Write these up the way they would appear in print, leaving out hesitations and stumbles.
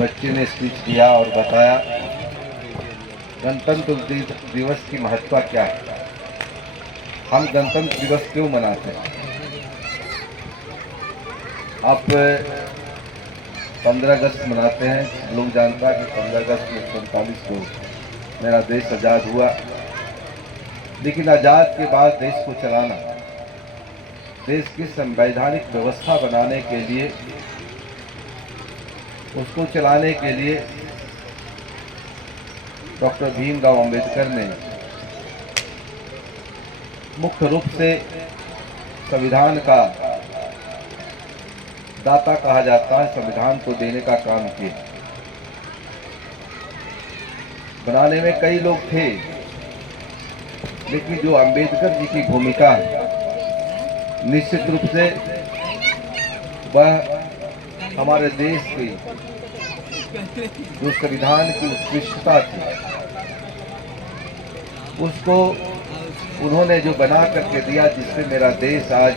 बच्चे ने स्पीच दिया और बताया गणतंत्र दिवस की महत्ता क्या है, हम गणतंत्र दिवस क्यों मनाते हैं। आप 15 अगस्त मनाते हैं, लोग जानता है कि 15 अगस्त में 47 को मेरा देश आज़ाद हुआ। लेकिन आज़ाद के बाद देश को चलाना, देश की संवैधानिक व्यवस्था बनाने के लिए, उसको चलाने के लिए डॉक्टर भीमराव अंबेडकर ने मुख्य रूप से संविधान का दाता कहा जाता है, संविधान को देने का काम किया। बनाने में कई लोग थे, लेकिन जो अंबेडकर जी की भूमिका है, निश्चित रूप से वह हमारे देश की जो संविधान की उत्कृष्टता थी, उसको उन्होंने जो बना करके दिया, जिससे मेरा देश आज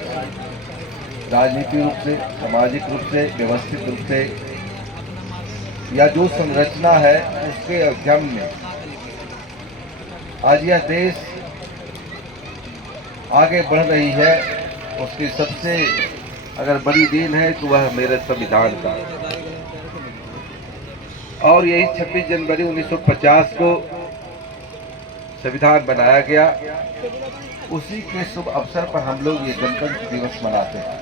राजनीतिक रूप से, सामाजिक रूप से, व्यवस्थित रूप से, या जो संरचना है उसके अध्ययन में आज यह देश आगे बढ़ रही है। उसकी सबसे अगर बड़ी देन है तो वह मेरे संविधान का। और यही 26 जनवरी 1950 को संविधान बनाया गया। उसी के शुभ अवसर पर हम लोग ये गणतंत्र दिवस मनाते हैं।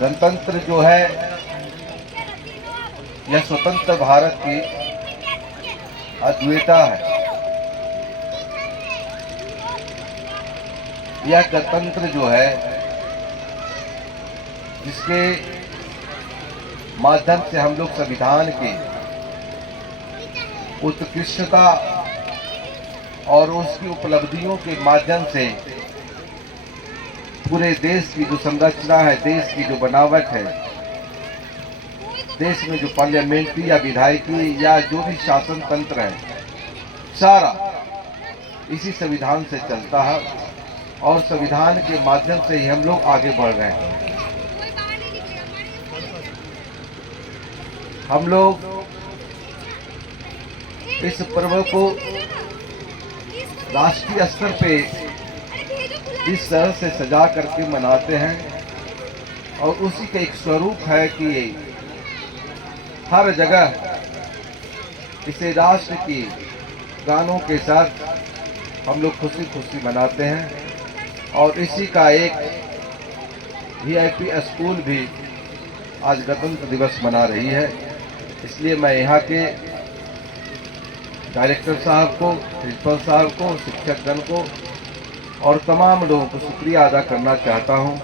गणतंत्र जो है यह स्वतंत्र भारत की अद्वितीयता है। यह गणतंत्र जो है, जिसके माध्यम से हम लोग संविधान की उत्कृष्टता और उसकी उपलब्धियों के माध्यम से पूरे देश की जो संरचना है, देश की जो बनावट है, देश में जो पार्लियामेंट्री या विधायकी या जो भी शासन तंत्र है, सारा इसी संविधान से चलता है। और संविधान के माध्यम से ही हम लोग आगे बढ़ रहे हैं। हम लोग इस पर्व को राष्ट्रीय स्तर पे इस तरह से सजा करके मनाते हैं, और उसी का एक स्वरूप है कि हर जगह इसे राष्ट्र की गानों के साथ हम लोग खुशी खुशी मनाते हैं। और इसी का एक VIP स्कूल भी आज गणतंत्र दिवस मना रही है। इसलिए मैं यहाँ के डायरेक्टर साहब को, प्रिंसिपल साहब को, शिक्षकगण को और तमाम लोगों को शुक्रिया अदा करना चाहता हूँ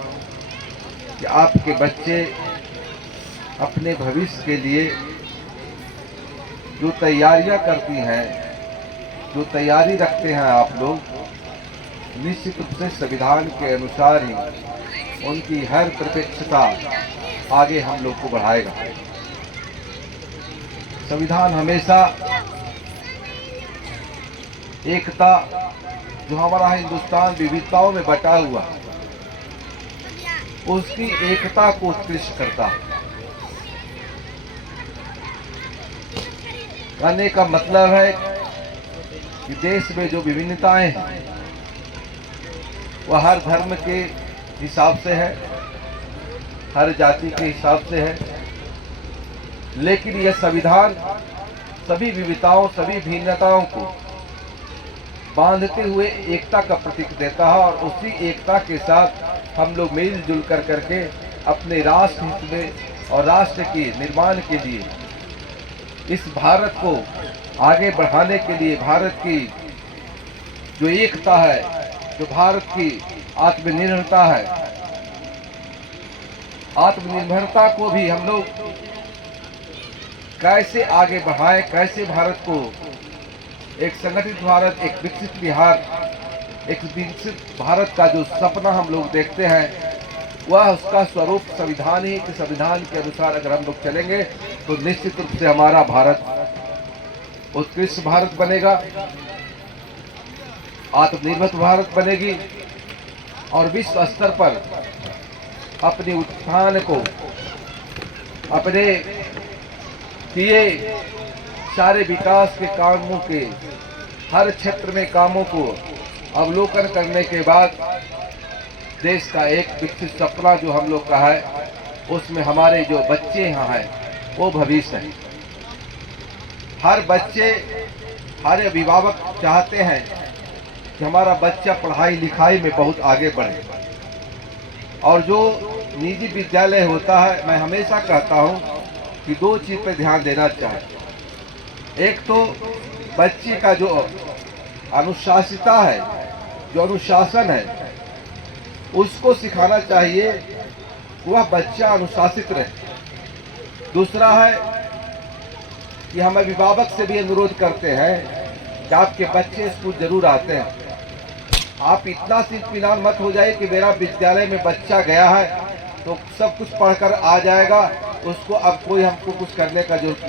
कि आपके बच्चे अपने भविष्य के लिए जो तैयारियाँ करती हैं, जो तैयारी रखते हैं आप लोग, निश्चित रूप से संविधान के अनुसार ही उनकी हर प्रत्यक्षता आगे हम लोग को बढ़ाएगा। संविधान हमेशा एकता, जो हमारा हिंदुस्तान विविधताओं में बटा हुआ, उसकी एकता को उत्कृष्ट करता है। कहने का मतलब है कि देश में जो विभिन्नताएं हैं वह हर धर्म के हिसाब से है, हर जाति के हिसाब से है, लेकिन यह संविधान सभी विविधताओं, सभी भिन्नताओं को बांधते हुए एकता का प्रतीक देता है। और उसी एकता के साथ हम लोग मिलजुल कर करके अपने राष्ट्र हित में और राष्ट्र के निर्माण के लिए, इस भारत को आगे बढ़ाने के लिए, भारत की जो एकता है, जो भारत की आत्मनिर्भरता है, आत्मनिर्भरता को भी हम लोग कैसे आगे बढ़ाएं, कैसे भारत को एक संगठित भारत, एक विकसित बिहार, एक विकसित भारत का जो सपना हम लोग देखते हैं, वह उसका स्वरूप संविधान ही कि संविधान के अनुसार अगर हम लोग चलेंगे तो निश्चित रूप से हमारा भारत उत्कृष्ट भारत बनेगा, आत्मनिर्भर भारत बनेगी और विश्व स्तर पर अपने उत्थान को अपने किए सारे विकास के कामों के हर क्षेत्र में कामों को अवलोकन करने के बाद देश का एक विकसित सपना जो हम लोग का है, उसमें हमारे जो बच्चे यहाँ हैं वो भविष्य है। हर बच्चे, हर अभिभावक चाहते हैं कि हमारा बच्चा पढ़ाई लिखाई में बहुत आगे बढ़े। और जो निजी विद्यालय होता है, मैं हमेशा कहता हूँ कि दो चीज़ पर ध्यान देना चाहिए। एक तो बच्चे का जो अनुशासिता है, जो अनुशासन है, उसको सिखाना चाहिए, वह बच्चा अनुशासित रहे। दूसरा है कि हम अभिभावक से भी अनुरोध करते हैं कि आपके बच्चे स्कूल जरूर आते हैं, आप इतना सी इत्मीनान मत हो जाए कि मेरा विद्यालय में बच्चा गया है तो सब कुछ पढ़कर आ जाएगा, उसको अब कोई हमको कुछ करने का जरूरत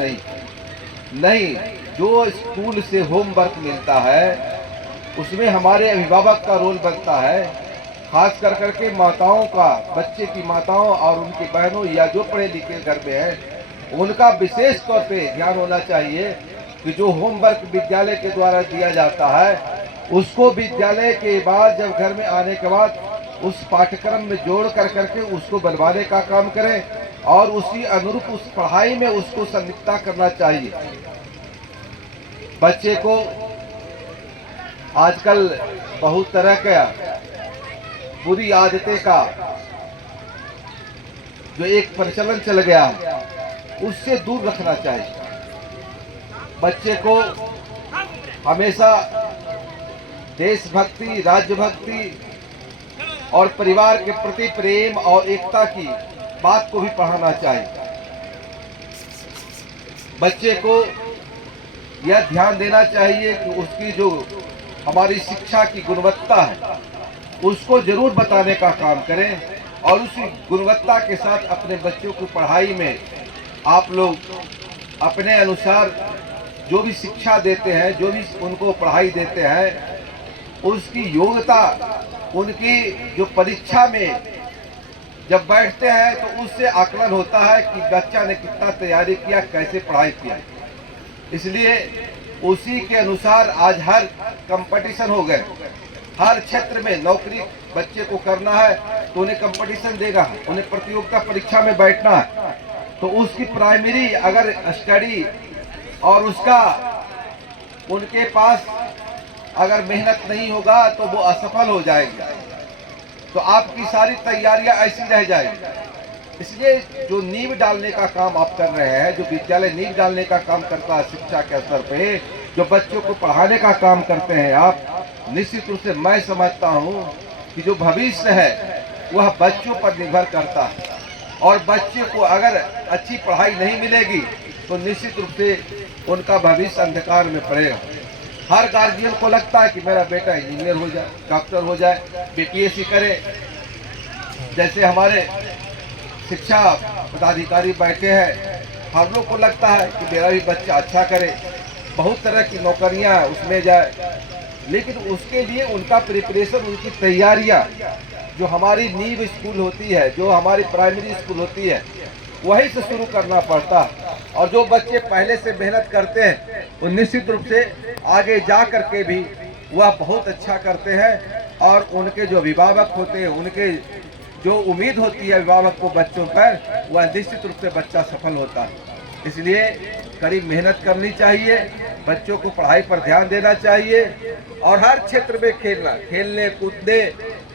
नहीं। जो स्कूल से होमवर्क मिलता है उसमें हमारे अभिभावक का रोल बनता है, खास कर करके माताओं का, बच्चे की माताओं और उनकी बहनों या जो पढ़े लिखे घर में हैं, उनका विशेष तौर पे ध्यान होना चाहिए कि जो होमवर्क विद्यालय के द्वारा दिया जाता है उसको विद्यालय के बाद जब घर में आने के बाद उस पाठ्यक्रम में जोड़ कर करके उसको बनवाने का काम करें और उसी अनुरूप उस पढ़ाई में उसको संलिप्तता करना चाहिए। बच्चे को आजकल बहुत तरह का बुरी आदतें का जो एक प्रचलन चल गया है उससे दूर रखना चाहिए। बच्चे को हमेशा देशभक्ति, राज्यभक्ति और परिवार के प्रति प्रेम और एकता की बात को भी पढ़ाना चाहिए। बच्चे को यह ध्यान देना चाहिए कि उसकी जो हमारी शिक्षा की गुणवत्ता है उसको जरूर बताने का काम करें और उसी गुणवत्ता के साथ अपने बच्चों को पढ़ाई में आप लोग अपने अनुसार जो भी शिक्षा देते हैं, जो भी उनको पढ़ाई देते हैं, उसकी योग्यता, उनकी जो परीक्षा में जब बैठते हैं तो उससे आकलन होता है कि बच्चा ने कितना तैयारी किया, कैसे पढ़ाई किया। इसलिए उसी के अनुसार आज हर कंपटीशन हो गए। हर क्षेत्र में नौकरी बच्चे को करना है तो उन्हें कंपटीशन देगा, उन्हें प्रतियोगिता परीक्षा में बैठना है तो उसकी प्राइमरी अगर स्टडी और उसका उनके पास अगर मेहनत नहीं होगा तो वो असफल हो जाएगा, तो आपकी सारी तैयारियां ऐसी रह जाएगी। इसलिए जो नींव डालने का काम आप कर रहे हैं, जो विद्यालय नींव डालने का काम करता है शिक्षा के स्तर पे, जो बच्चों को पढ़ाने का काम करते हैं आप, निश्चित रूप से मैं समझता हूँ कि जो भविष्य है वह बच्चों पर निर्भर करता है और बच्चे को अगर अच्छी पढ़ाई नहीं मिलेगी तो निश्चित रूप से उनका भविष्य अंधकार में पड़ेगा। हर गार्जियन को लगता है कि मेरा बेटा इंजीनियर हो जाए, डॉक्टर हो जाए, बीपीएससी करे। जैसे हमारे शिक्षा पदाधिकारी बैठे हैं, हम लोग को लगता है कि मेरा भी बच्चा अच्छा करे, बहुत तरह की नौकरियां उसमें जाए, लेकिन उसके लिए उनका प्रिपरेशन, उनकी तैयारियां जो हमारी नींव स्कूल होती है, जो हमारी प्राइमरी स्कूल होती है, वहीं से शुरू करना पड़ता है। और जो बच्चे पहले से मेहनत करते हैं वो निश्चित रूप से आगे जा करके भी वह बहुत अच्छा करते हैं और उनके जो अभिभावक होते हैं, उनके जो उम्मीद होती है अभिभावक को बच्चों पर, वह निश्चित रूप से बच्चा सफल होता है। इसलिए कड़ी मेहनत करनी चाहिए, बच्चों को पढ़ाई पर ध्यान देना चाहिए और हर क्षेत्र में खेलने कूदने,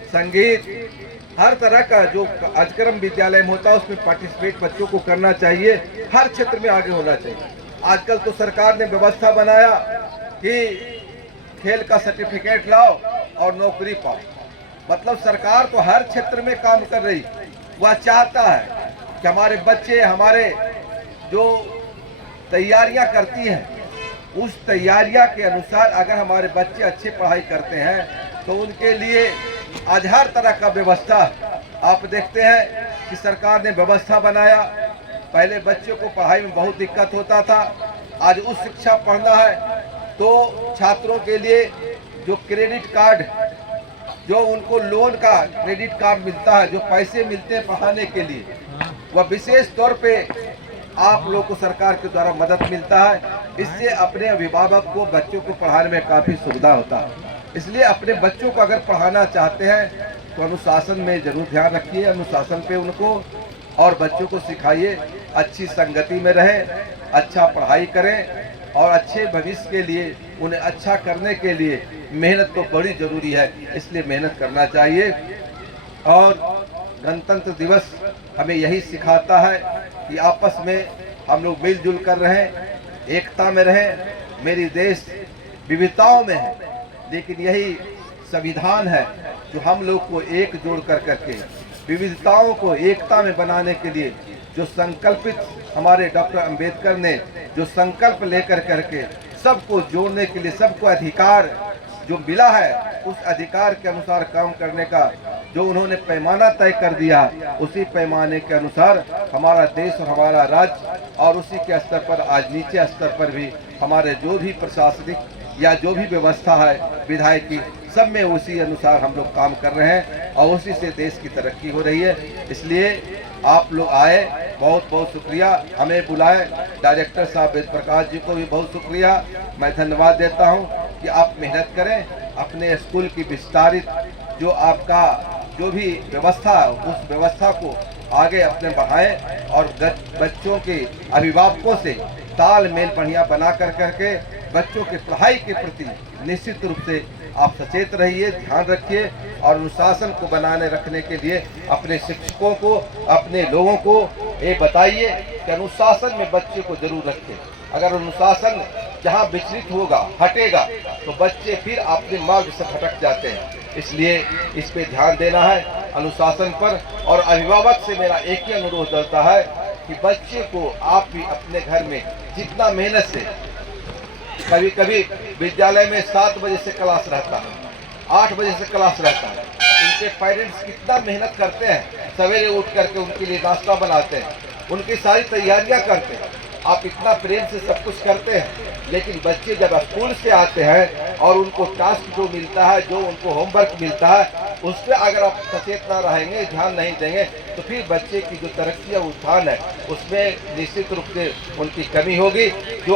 संगीत, हर तरह का जो कार्यक्रम विद्यालय में होता है उसमें पार्टिसिपेट बच्चों को करना चाहिए, हर क्षेत्र में आगे होना चाहिए। आजकल तो सरकार ने व्यवस्था बनाया कि खेल का सर्टिफिकेट लाओ और नौकरी पाओ, मतलब सरकार तो हर क्षेत्र में काम कर रही। वह चाहता है कि हमारे बच्चे, हमारे जो तैयारियां करती हैं उस तैयारियां के अनुसार अगर हमारे बच्चे अच्छी पढ़ाई करते हैं तो उनके लिए आज हर तरह का व्यवस्था आप देखते हैं कि सरकार ने व्यवस्था बनाया। पहले बच्चों को पढ़ाई में बहुत दिक्कत होता था, आज उच्च शिक्षा पढ़ना है तो छात्रों के लिए जो क्रेडिट कार्ड, जो उनको लोन का क्रेडिट कार्ड मिलता है, जो पैसे मिलते हैं पढ़ाने के लिए, वह विशेष तौर पे आप लोग को सरकार के द्वारा मदद मिलता है। इससे अपने अभिभावक को बच्चों को पढ़ाने में काफ़ी सुविधा होता है। इसलिए अपने बच्चों को अगर पढ़ाना चाहते हैं तो अनुशासन में जरूर ध्यान रखिए, अनुशासन पे उनको और बच्चों को सिखाइए, अच्छी संगति में रहें, अच्छा पढ़ाई करें और अच्छे भविष्य के लिए उन्हें अच्छा करने के लिए मेहनत तो बड़ी ज़रूरी है, इसलिए मेहनत करना चाहिए। और गणतंत्र दिवस हमें यही सिखाता है कि आपस में हम लोग मिलजुल कर रहें, एकता में रहें। मेरी देश विविधताओं में है, लेकिन यही संविधान है जो हम लोग को एक जोड़ कर करके विविधताओं को एकता में बनाने के लिए जो संकल्पित हमारे डॉक्टर अंबेडकर ने जो संकल्प लेकर करके सबको जोड़ने के लिए, सबको अधिकार जो मिला है उस अधिकार के अनुसार काम करने का जो उन्होंने पैमाना तय कर दिया, उसी पैमाने के अनुसार हमारा देश और हमारा राज्य और उसी के स्तर पर आज नीचे स्तर पर भी हमारे जो भी प्रशासनिक या जो भी व्यवस्था है विधायकी, सब में उसी अनुसार हम लोग काम कर रहे हैं और उसी से देश की तरक्की हो रही है। इसलिए आप लोग आए, बहुत बहुत शुक्रिया। हमें बुलाए डायरेक्टर साहब वेद प्रकाश जी को भी बहुत शुक्रिया। मैं धन्यवाद देता हूं कि आप मेहनत करें, अपने स्कूल की विस्तारित जो आपका जो भी व्यवस्था है उस व्यवस्था को आगे अपने बढ़ाएं और बच्चों के अभिभावकों से तालमेल बढ़िया बना कर करके बच्चों की पढ़ाई के प्रति निश्चित रूप से आप सचेत रहिए, ध्यान रखिए और अनुशासन को बनाने रखने के लिए अपने शिक्षकों को, अपने लोगों को ये बताइए कि अनुशासन में बच्चे को जरूर रखें। अगर अनुशासन जहाँ विचलित होगा, हटेगा, तो बच्चे फिर अपने मार्ग से भटक जाते हैं। इसलिए इस पे ध्यान देना है, अनुशासन पर। और अभिभावक से मेरा एक ही अनुरोध रहता है कि बच्चे को आप भी अपने घर में जितना मेहनत से, कभी कभी विद्यालय में 7 बजे से क्लास रहता है, 8 बजे से क्लास रहता है, उनके पेरेंट्स कितना मेहनत करते हैं, सवेरे उठ करके उनके लिए नाश्ता बनाते हैं, उनकी सारी तैयारियां करते हैं, आप इतना प्रेम से सब कुछ करते हैं। लेकिन बच्चे जब स्कूल से आते हैं और उनको टास्क जो मिलता है, जो उनको होमवर्क मिलता है, उस पर अगर आप सचेत ना रहेंगे, ध्यान नहीं देंगे, तो फिर बच्चे की जो तरक्की या उत्थान है उसमें निश्चित रूप से उनकी कमी होगी। जो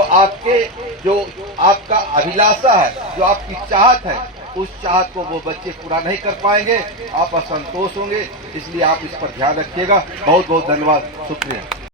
आपका अभिलाषा है, जो आपकी चाहत है, उस चाहत को वो बच्चे पूरा नहीं कर पाएंगे, आप असंतोष होंगे। इसलिए आप इस पर ध्यान रखिएगा। बहुत बहुत धन्यवाद, शुक्रिया।